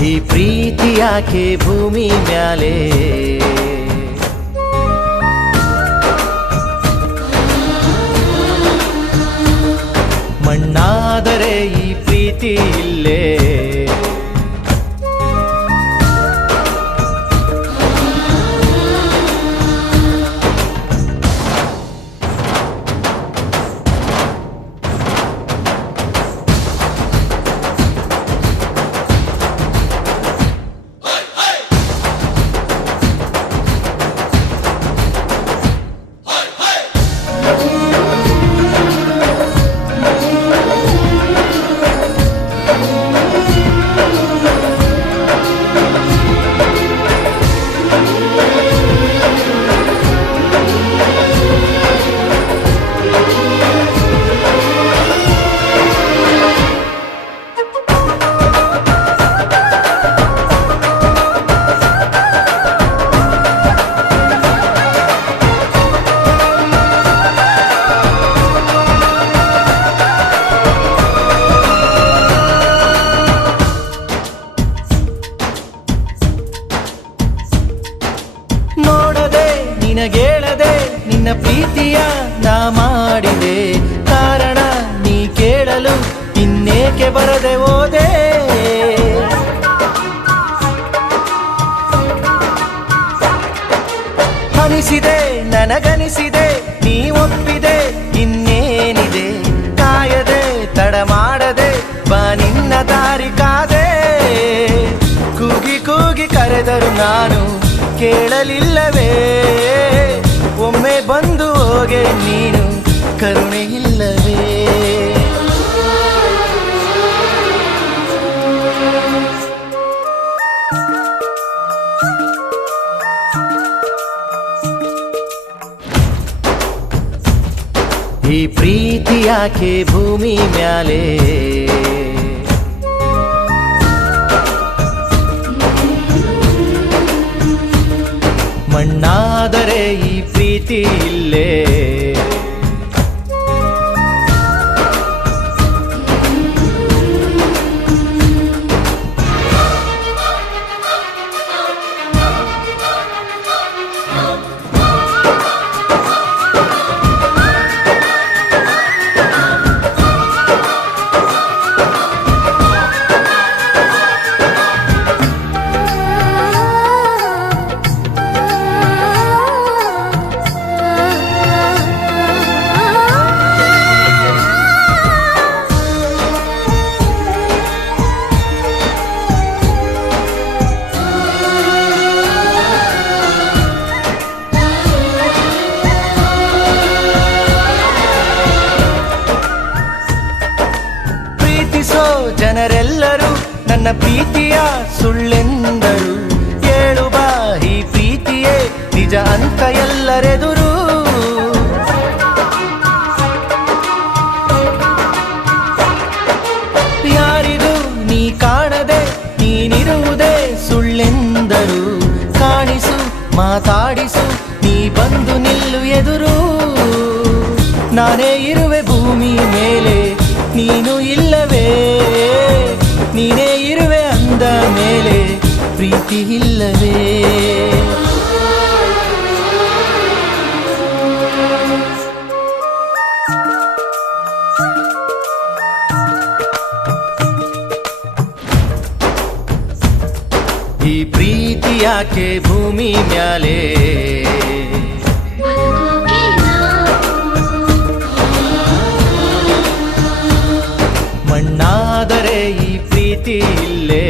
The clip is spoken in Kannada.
ಈ ಪ್ರೀತಿ ಯಾಕೆ ಭೂಮಿ ಮ್ಯಾಲೆ ಮಣ್ಣಾದರೆ ಈ ಪ್ರೀತಿ ಇಲ್ಲೇ ನಿನಗೇಳದೆ ನಿನ್ನ ಪ್ರೀತಿಯ ನಾ ಮಾಡಿದೆ ಕಾರಣ ನೀ ಕೇಳಲು ಇನ್ನೇಕೆ ಬರದೆ ಹೋದೆ ಅನಿಸಿದೆ ನನಗನಿಸಿದೆ ನೀ ಒಪ್ಪಿದೆ ಇನ್ನೇನಿದೆ ಕಾಯದೆ ತಡ ಮಾಡದೆ ಬಾ ನಿನ್ನ ದಾರಿ ಕಾದೆ ಕೂಗಿ ಕೂಗಿ ಕರೆದರು ನಾನು ಕೇಳಲಿಲ್ಲವೇ ಒಮ್ಮೆ ಬಂದು ಹೋಗೆ ನೀನು ಕರುಣೆ ಇಲ್ಲವೇ ಈ ಪ್ರೀತಿ ಯಾಕೆ ಭೂಮಿ ಮ್ಯಾಲೆ ಮಣ್ಣಾದರೆ ಈ ಪ್ರೀತಿ ಇಲ್ಲೇ ಜನರೆಲ್ಲರೂ ನನ್ನ ಪ್ರೀತಿಯ ಸುಳ್ಳೆಂದರು ಹೇಳು ಬಾ ಈ ಪ್ರೀತಿಯೇ ನಿಜ ಅಂತ ಎಲ್ಲರೆದುರು ಯಾರಿಗೂ ನೀ ಕಾಣದೆ ನೀನಿರುವುದೇ ಸುಳ್ಳೆಂದರು ಕಾಣಿಸು ಮಾತಾಡಿಸು ನೀ ಬಂದು ನಿಲ್ಲು ಎದುರು ನಾನೇ ಇರುವೆ ಭೂಮಿ ಮೇಲೆ ನೀನು ಇಲ್ಲವೇ ನೀನೇ ಇರುವೆ ಅಂದ ಮೇಲೆ ಪ್ರೀತಿ ಇಲ್ಲವೇ ಈ ಪ್ರೀತಿ ಯಾಕೆ ಭೂಮಿ ಮ್ಯಾಲೆ ಮಣ್ಣಾದರೆ ಈ ಪ್ರೀತಿ ಇಲ್ಲೇ